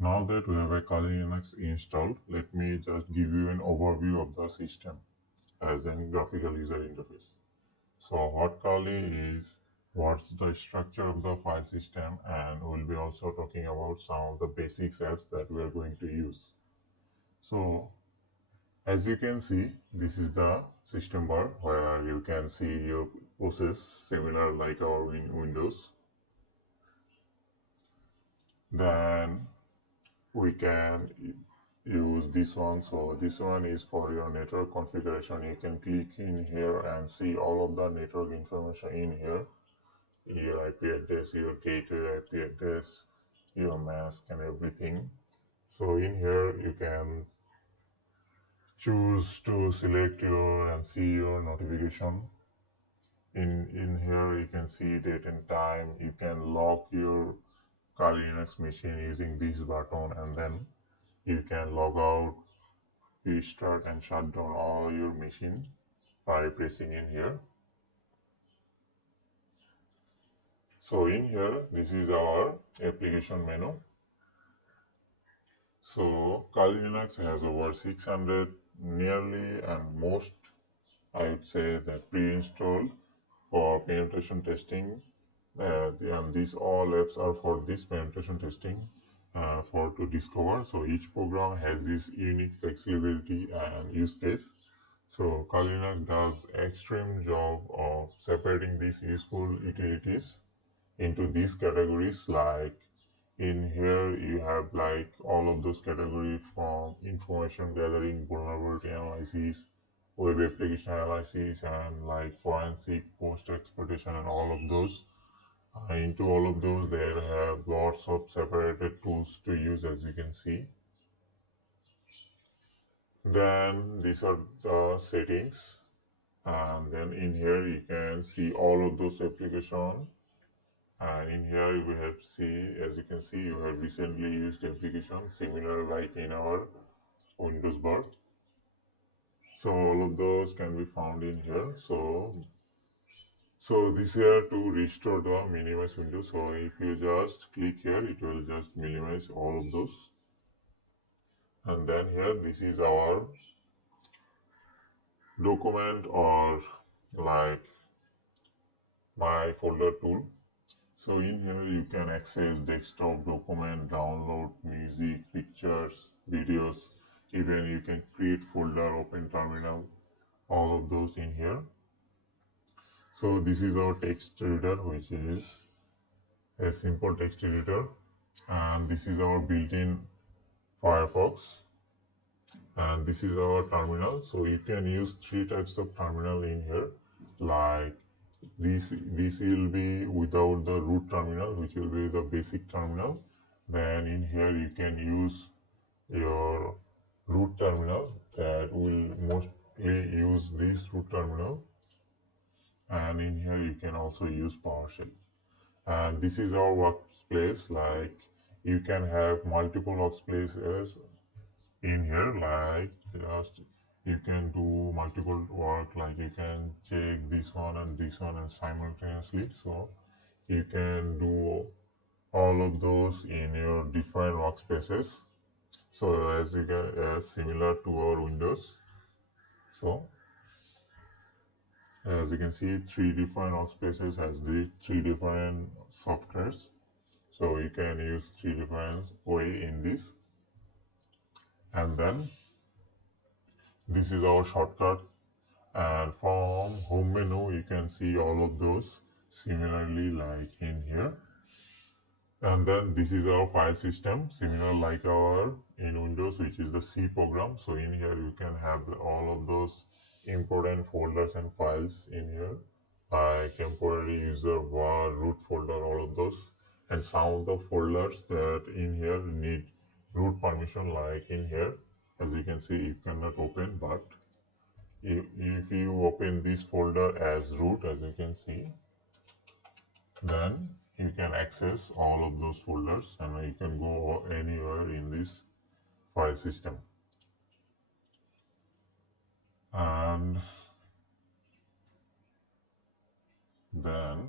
Now that we have a Kali Linux installed, let me just give you an overview of the system as a graphical user interface. So what Kali is, what's the structure of the file system, and we'll be also talking about some of the basic apps that we are going to use. So as you can see, this is the system bar where you can see your process similar like our Windows. Then we can use this one. So this one is for your network configuration. You can click in here and see all of the network information in here. Your IP address, your gateway IP address, your mask and everything. So in here you can choose to select your and see your notification. In here you can see date and time. You can lock your Kali Linux machine using this button, and then you can log out, restart and shut down all your machine by pressing in here. So in here, this is our application menu. So Kali Linux has over 600 nearly and most, I would say, that pre-installed for penetration testing. And these all apps are for this penetration testing for to discover. So each program has this unique flexibility and use case. So Kali Linux does extreme job of separating these useful utilities into these categories. Like in here you have like all of those categories from information gathering, vulnerability analysis, web application analysis, and like forensic post exploitation and all of those. Into all of those there have lots of separated tools to use, as you can see. Then these are the settings, and then in here you can see all of those applications. And in here we have see, as you can see, you have recently used application similar like in our Windows bar. So all of those can be found in here. So this here to restore the minimize window. So if you just click here, it will just minimize all of those. And then here, this is our document or like my folder tool. So in here you can access desktop, document, download music, pictures, videos, even you can create folder, open terminal, all of those in here. So this is our text reader, which is a simple text editor, and this is our built-in Firefox, and this is our terminal. So you can use three types of terminal in here. Like this will be without the root terminal, which will be the basic terminal. Then in here you can use your root terminal that will mostly use this root terminal, and in here you can also use PowerShell. And this is our workspace. Like you can have multiple workspaces in here, like just you can do multiple work, like you can check this one and simultaneously. So you can do all of those in your different workspaces. So as you can, similar to our Windows. So as you can see, three different workspaces has the three different softwares. So you can use three different way in this. And then this is our shortcut, and from home menu you can see all of those similarly like in here. And then this is our file system, similar like our in Windows, which is the C program. So in here you can have all of those important folders and files in here, like temporary user var, root folder, all of those. And some of the folders that in here need root permission, like in here, as you can see, you cannot open. But if you open this folder as root, as you can see, then you can access all of those folders and you can go anywhere in this file system. And then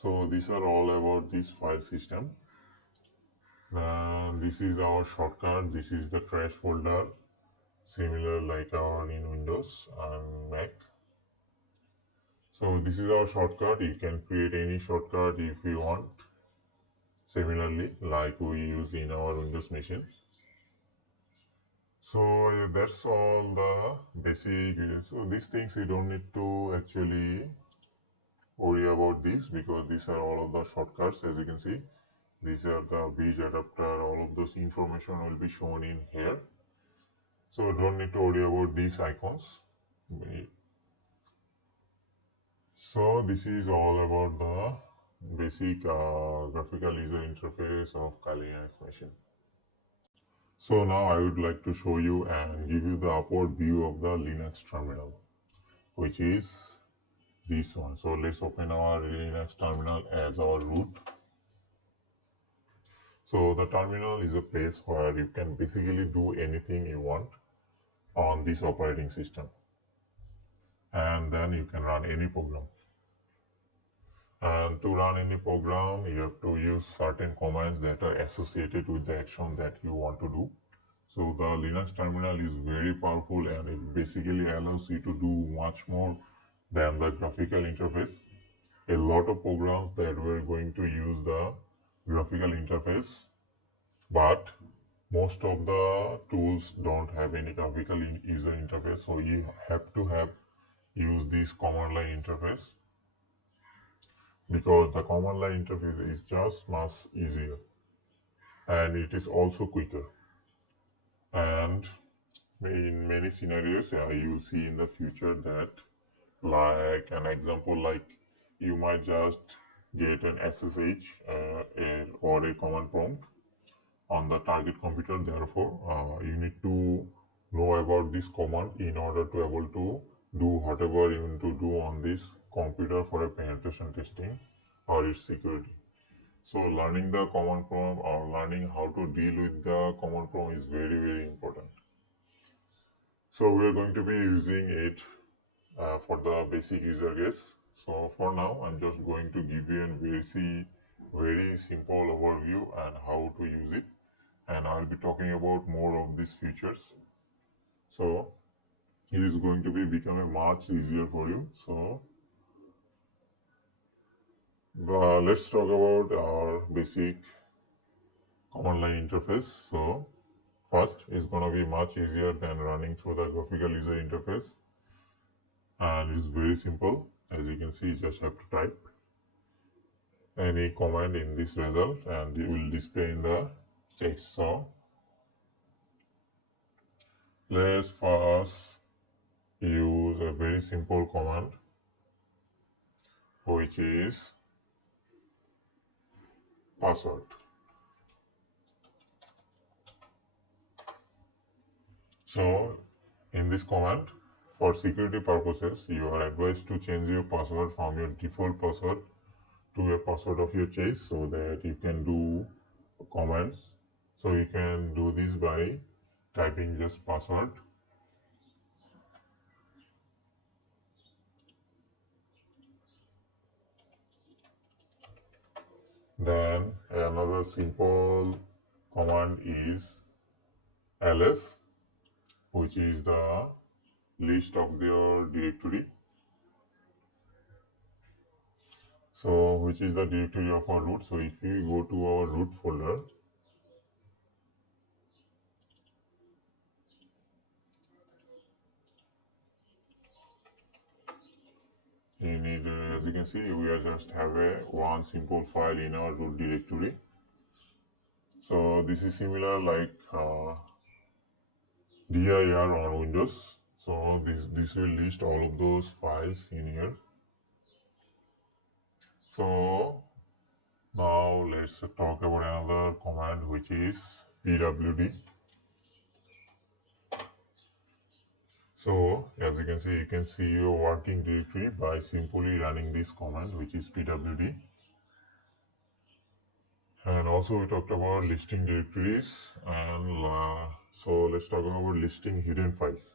So these are all about this file system. This is our shortcut. This is the trash folder, similar like our in Windows and Mac. So this is our shortcut. You can create any shortcut if you want, similarly like we use in our Windows machine. So that's all the basic. So these things you don't need to actually worry about this, because these are all of the shortcuts. As you can see, these are the bridge adapter. All of those information will be shown in here. So don't need to worry about these icons. So this is all about the basic graphical user interface of CLI machine. So now I would like to show you and give you the upward view of the Linux terminal, which is this one. So let's open our Linux terminal as our root. So the terminal is a place where you can basically do anything you want on this operating system, and then you can run any program. And to run any program, you have to use certain commands that are associated with the action that you want to do. So the Linux terminal is very powerful, and it basically allows you to do much more than the graphical interface. A lot of programs that were going to use the graphical interface, but most of the tools don't have any graphical user interface, so you have to use this command line interface, because the command line interface is just much easier and it is also quicker. And in many scenarios, you will see in the future that, like an example, like you might just get an SSH or a command prompt on the target computer. Therefore, you need to know about this command in order to able to do whatever you need to do on this computer for a penetration testing or its security. So learning the command prompt or learning how to deal with the command prompt is very important. So we are going to be using it for the basic user case. So for now, I'm just going to give you a very simple overview and how to use it, and I'll be talking about more of these features. So it is going to be becoming much easier for you. So let's talk about our basic command line interface. So first, it's going to be much easier than running through the graphical user interface, and it's very simple. As you can see, you just have to type any command in this result and it will display in the text. So let's first use a very simple command, which is password. So in this command, for security purposes, you are advised to change your password from your default password to a password of your choice, so that you can do commands. So you can do this by typing just password. Then another simple command is ls, which is the list of your directory. So which is the directory of our root. So if we go to our root folder, you need, as you can see, we are just have a one simple file in our root directory. So this is similar like dir on Windows. So this will list all of those files in here. So now let's talk about another command, which is pwd. So as you can see your working directory by simply running this command, which is pwd. And also we talked about listing directories, and so let's talk about listing hidden files.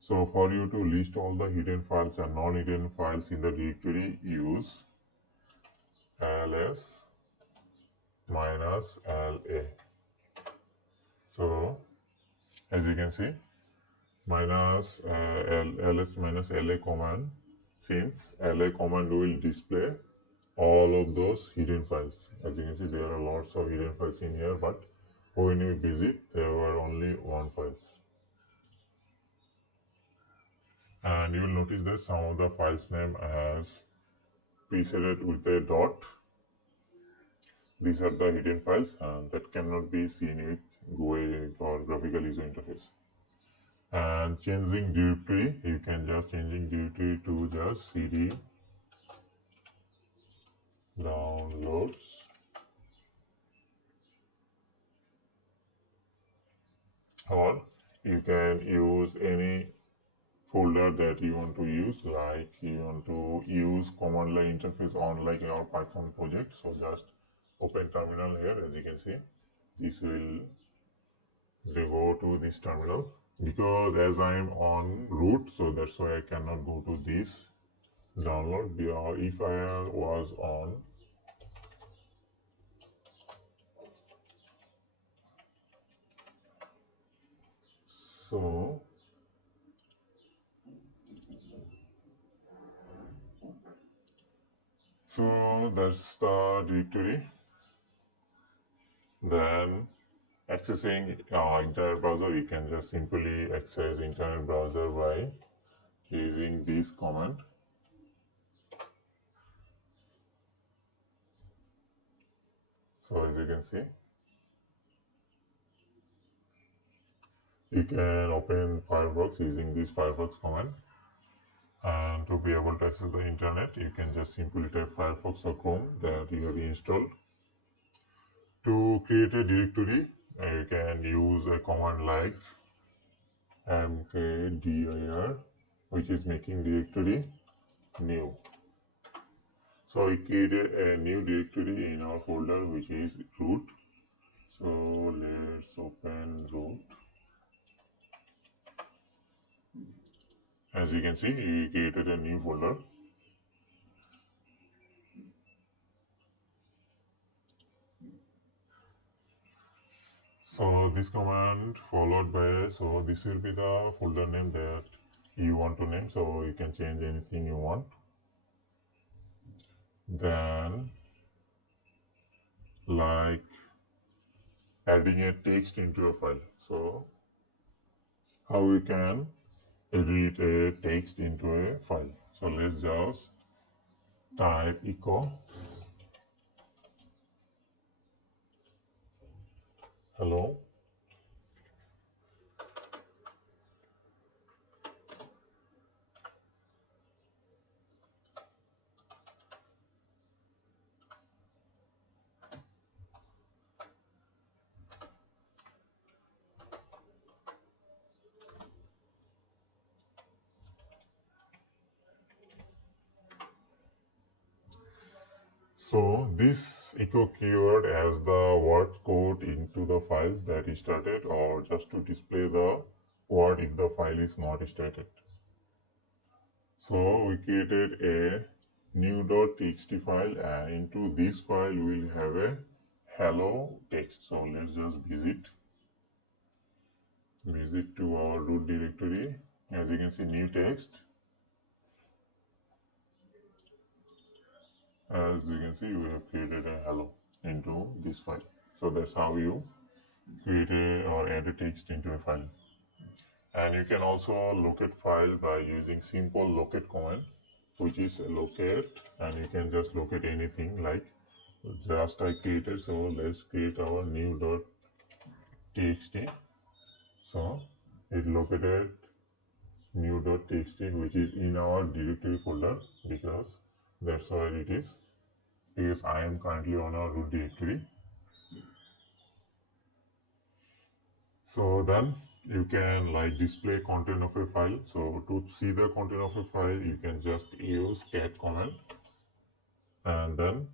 So for you to list all the hidden files and non-hidden files in the directory, use ls minus la. So as you can see, ls minus la command, since la command will display all of those hidden files. As you can see, there are lots of hidden files in here, but when you visit, there were only one files. And you will notice that some of the files name as preceded with a dot. These are the hidden files that cannot be seen with GUI or graphical user interface. And changing directory, you can just changing directory to just cd downloads, or you can use any folder that you want to use, like you want to use command line interface on like your Python project. So just open terminal here. As you can see, this will go to this terminal. Because as I am on root, so that's why I cannot go to this download. If I was on so that's the directory. Then accessing internet browser, you can just simply access internet browser by using this command. So as you can see, you can open Firefox using this Firefox command. And to be able to access the internet, you can just simply type Firefox or Chrome that you have installed. To create a directory, you can use a command like mkdir, which is making directory new. So we created a new directory in our folder, which is root. So let's open root. As you can see, we created a new folder. So this command followed by, so this will be the folder name that you want to name. So you can change anything you want. Then like adding a text into a file. So how we can edit a text into a file. So let's just type echo hello. So this echo keyword as the word code into the files that is started, or just to display the word if the file is not started. So we created a new.txt file, and into this file we'll have a hello text. So let's just visit to our root directory. As you can see, new text. As you can see, we have created a hello into this file. So that's how you create a or add a text into a file. And you can also locate file by using simple locate command, which is locate, and you can just locate anything like just I created. So let's create our new.txt. So it located new.txt, which is in our directory folder, because that's where it is, because I am currently on our root directory. So then you can like display content of a file. So to see the content of a file, you can just use cat command, and then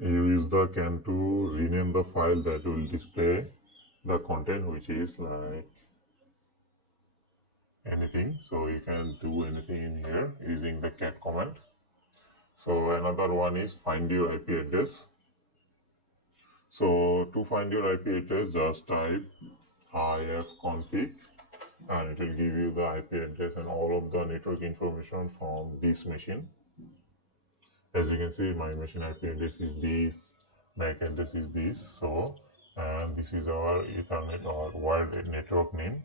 you use the can to rename the file that will display the content, which is like anything. So you can do anything in here using the cat command. So another one is find your IP address. So to find your IP address, just type ifconfig and it will give you the IP address and all of the network information from this machine. As you can see, my machine IP address is this, MAC address is this. So, and this is our Ethernet or wired network name.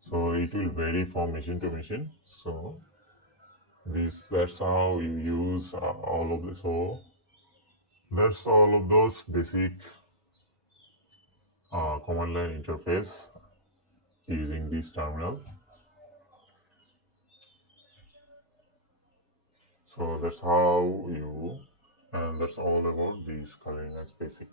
So it will vary from machine to machine. So that's how you use all of this. So that's all of those basic command line interface using this terminal. So that's how you, and that's all about this CLI Linux basic.